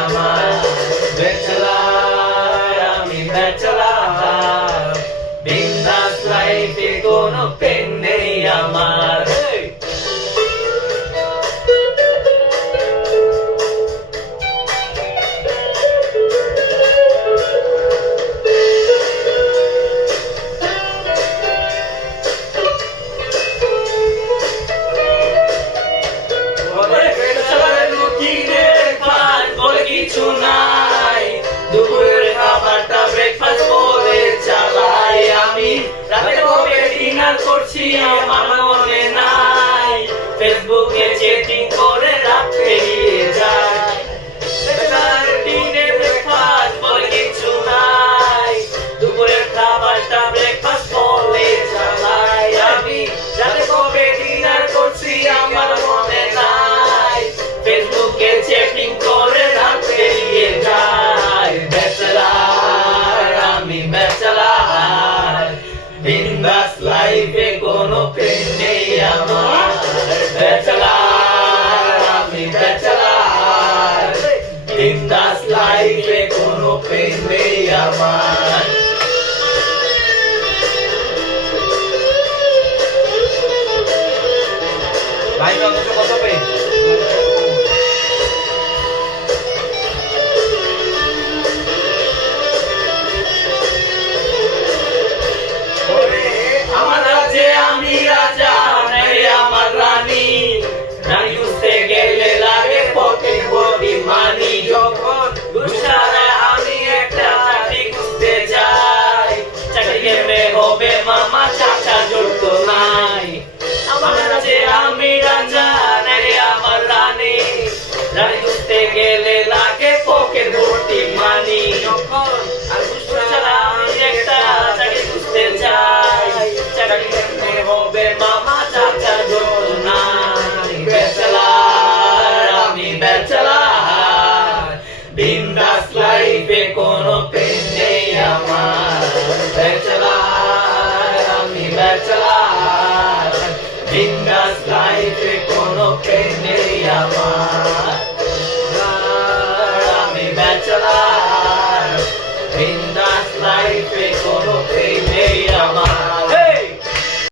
আমার ব্যাচেলার, আমি ব্যাচেলার, বিন্দাস লাইফে কোনো পেন নেই আমার। কিছু নাই, দুপুরের খাবারটা ব্রেকফাস্ট করে চালাই আমি, রাতে কবে ডিনার করছি আমার মনে নাই, ফেসবুকে চ্যাটিং করে রাত পেরিয়ে যায়। দিনে ব্রেকফাস্ট বলে কিছু নাই, দুপুরের খাবারটা ব্রেকফাস্ট করে চালাই আমি, রাতে কবে ডিনার করছি আমার মনে নাই, ফেসবুকে চ্যাটিং করে রাত পেরিয়ে যায়। ব্যাচেলার, আমি ব্যাচেলার, বিন্দাস লাইফে কোনো পেন নেই আমার। ব্যাচেলার, আমি ব্যাচেলার, বিন্দাস লাইফে কোনো পেন নেই আমার। ভাই কত পেন? আমার রাজে আমি রাজা, নাই আমার রানী, রানী খুঁজতে গেলে লাগে পকেট ভরি মানি, যখন দুসারে আমি একটা চাকরি খুঁজতে যাই, চাকরি কেমনে হবে মামা, চাচা জড়তো নাই। আমার রাজে আমি রাজা, নাই আমার রানী, রানী খুঁজতে গেলে লাগে পকেট ভর্তি মানি, যখন দুসারে আমি একটা চাকরি খুঁজতে যাই, চাকরি কেমনে হবে মামা, চাচা জড়তো নাই। ব্যাচেলার, আমি ব্যাচেলার, বিন্দাস লাইফে কোনো পেন নেই আমার। ব্যাচেলার, আমি ব্যাচেলার, বিন্দাস লাইফে কোনো পেন নেই আমার।